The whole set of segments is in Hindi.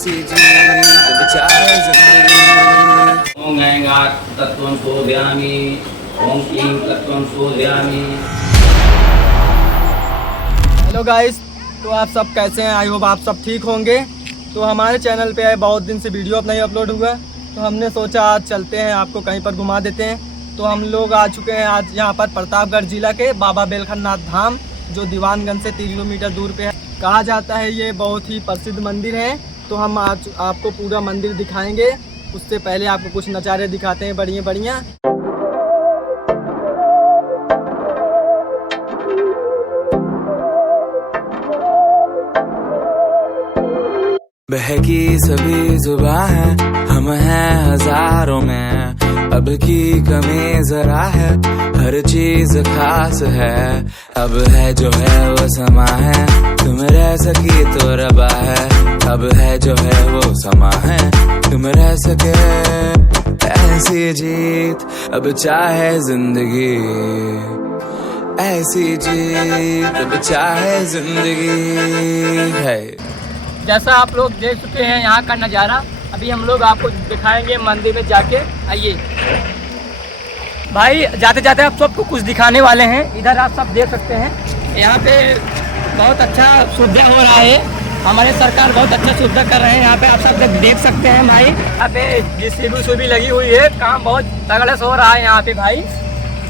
हेलो गाइस, तो आप सब कैसे हैं? आई होप आप सब ठीक होंगे। तो हमारे चैनल पे बहुत दिन से वीडियो अब नहीं अपलोड हुआ, तो हमने सोचा आज चलते हैं, आपको कहीं पर घुमा देते हैं। तो हम लोग आ चुके हैं आज यहाँ पर प्रतापगढ़ जिला के बाबा बेलखनाथ धाम, जो दीवानगंज से 3 किलोमीटर दूर पे है। कहा जाता है ये बहुत ही प्रसिद्ध मंदिर है। तो हम आज आपको पूरा मंदिर दिखाएंगे। उससे पहले आपको कुछ नज़ारे दिखाते हैं बढ़िया बढ़िया। बहकी सभी जुबां है, हम हैं हजारों में, अब की कमी जरा है, हर चीज खास है। अब है जो है वो समा है, तुम रह सकी तो रबा है। अब है जो है वो समा है, तुम रह सके। ऐसी जीत अब चाहे जिंदगी, ऐसी जीत अब चाहे जिंदगी है। जैसा आप लोग देख चुके हैं यहाँ का नज़ारा, अभी हम लोग आपको दिखाएंगे मंदिर में जाके। आइए भाई, जाते जाते आप सबको कुछ दिखाने वाले हैं। इधर आप सब देख सकते हैं, यहाँ पे बहुत अच्छा सुविधा हो रहा है। हमारे सरकार बहुत अच्छा सुविधा कर रहे हैं। यहाँ पे आप सब देख सकते हैं भाई, यहाँ पे JCB लगी हुई है। काम बहुत तगड़े से हो रहा है यहाँ पे भाई।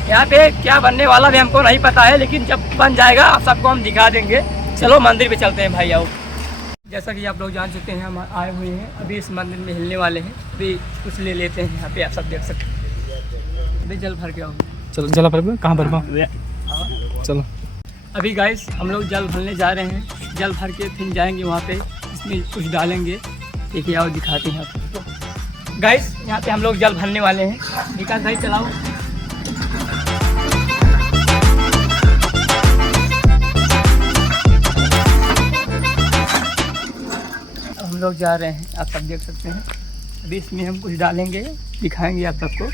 यहाँ पे क्या बनने वाला भी हमको नहीं पता है, लेकिन जब बन जाएगा आप सबको हम दिखा देंगे। चलो मंदिर पे चलते हैं भाई, आओ। जैसा कि आप लोग जान चुके हैं, हम आए हुए हैं, अभी इस मंदिर में हिलने वाले हैं। अभी कुछ ले लेते हैं। यहाँ पे आप सब देख सकते हैं। अभी जल भर के आओ। चलो जल भर, कहाँ भर पाओ? चलो अभी गाइस हम लोग जल भरने जा रहे हैं। जल भर के फिर जाएंगे वहाँ पे, इसमें कुछ डालेंगे। देखिए आओ दिखाते हैं आपको। गाइस यहाँ पे हम लोग जल भरने वाले हैं। विकास भाई चलाओ। हम लोग जा रहे हैं, आप सब देख सकते हैं। अभी इसमें हम कुछ डालेंगे, दिखाएंगे आप सबको।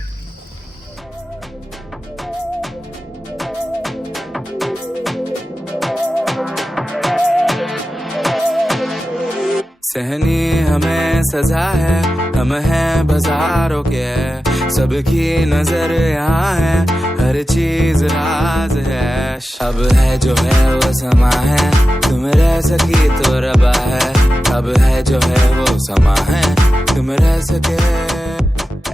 सहनी हमें सजा है, हम हैं बाजारों के, सबकी नजर यहाँ है, हर चीज राज है। अब है जो है वो समा है, तुम रह सकी तो रबा है। अब है जो है वो समा है, तुम रह सके।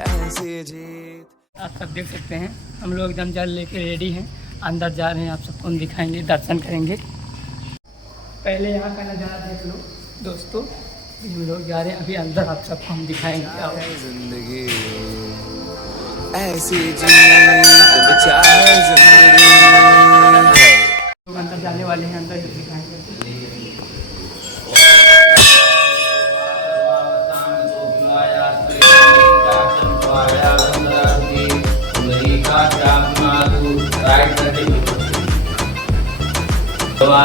ऐसी जीत आप सब देख सकते हैं, हम लोग एकदम जल लेके रेडी हैं। अंदर जा रहे हैं, आप सबको हम दिखाएंगे, दर्शन करेंगे। पहले यहाँ का नज़ारा देख लो दोस्तों। हम लोग जा रहे हैं अभी अंदर, आप सबको हम दिखाएंगे। जिंदगी ऐसी जीत बचाए जिंदगी। लोग अंदर जाने वाले हैं, अंदर दिखाएंगे।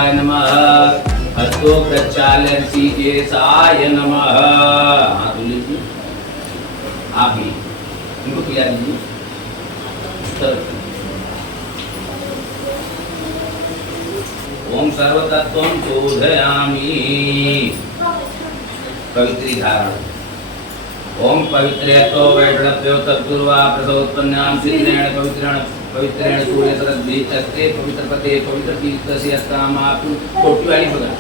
नमः हस्तो प्रचाल्य ऋषिकेशाय नमः। हाथ धो लीजिए, आप भी इनको पिला दीजिए। ओम सर्वतत्त्वं शोधयामि। पवित्री धारण। ओम पवित्रेतो वैष्णव्यो तद्गुरुवा प्रसवोत्पन्नां सिद्धेन पवित्रेण सूर्य सरद्वीतस्ते पवित्रपते पवित्र तीर्थस्य अस्तामातु। छोटी वाली भगवान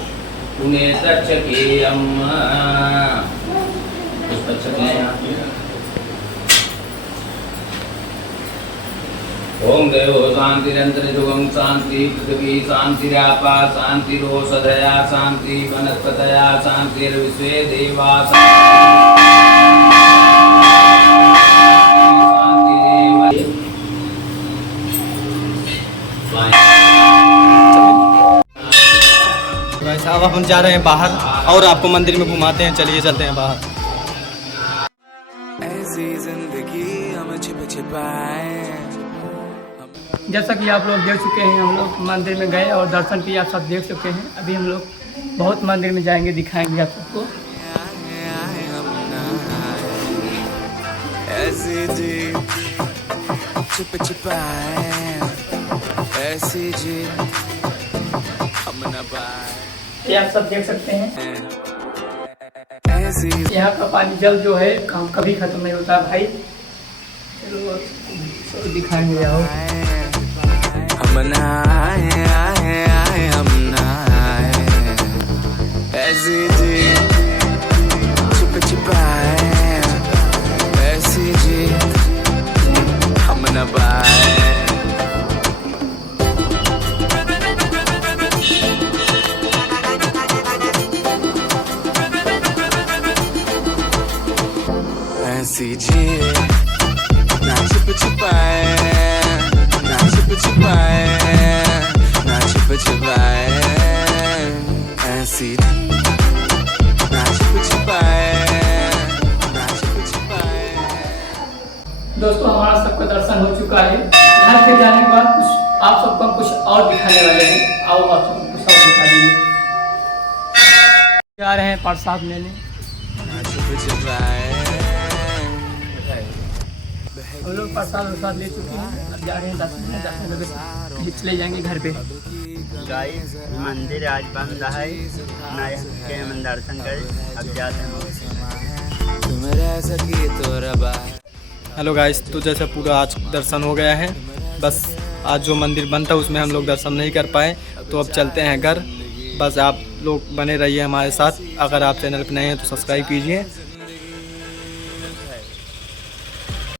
पुण्य तक्षकेयम। पुष्पक्षक है यहाँ पे। ओम देवो शांतिरंतरिजुगं शांति पृथ्वी शांतिरापा शांतिरोषधया शांति वनस्पतया शांतिर्विश्वे देवा अब हम जा रहे हैं बाहर और आपको मंदिर में घुमाते हैं। चलिए चलते हैं बाहर। ऐसी जिंदगी हम छिप छिपाए। जैसा कि आप लोग देख चुके हैं, हम लोग मंदिर में गए और दर्शन किए, आप सब देख चुके हैं। अभी हम लोग बहुत मंदिर में जाएंगे, दिखाएंगे आप सबको। ऐसी जी छिप छिपाए, ऐसी जी हम न पाए। ये आप सब देख सकते हैं। ऐसी यहाँ का पानी जल जो है काम कभी खत्म नहीं होता भाई। चलो दिखाएंगे आओ। हम नहाए आए आए हम नहाए ऐसी जी छुप छुपाए ऐसी जी हम न पाए। ऐसी जी ना छुप छुपाए ना छुप छुपाए ना छुप छुपाए ऐसी ना छुप छुपाए ना छुप छुपाए। दोस्तों हमारा सबका दर्शन हो चुका है। घर पे जाने के बाद कुछ आप सबको हम कुछ और दिखाने वाले हैं। आओ आप सबको कुछ और दिखा देंगे। जा रहे हैं प्रसाद लेने। ना छुप छुपाए हम लोग प्रसाद ले चुके हैं। अब जा रहे हैं 10 मिनट फिर चले जाएंगे घर पे। गाइस मंदिर आज बंद है, नए के हम दर्शन कर अब जाते हैं। तुम रह सकी तो रबा। हेलो गाइस, तो जैसे पूरा आज दर्शन हो गया है। बस आज जो मंदिर बंद था उसमें हम लोग दर्शन नहीं कर पाए, तो अब चलते हैं घर। बस आप लोग बने रहिए हमारे साथ। अगर आप चैनल पर नए हैं तो सब्सक्राइब कीजिए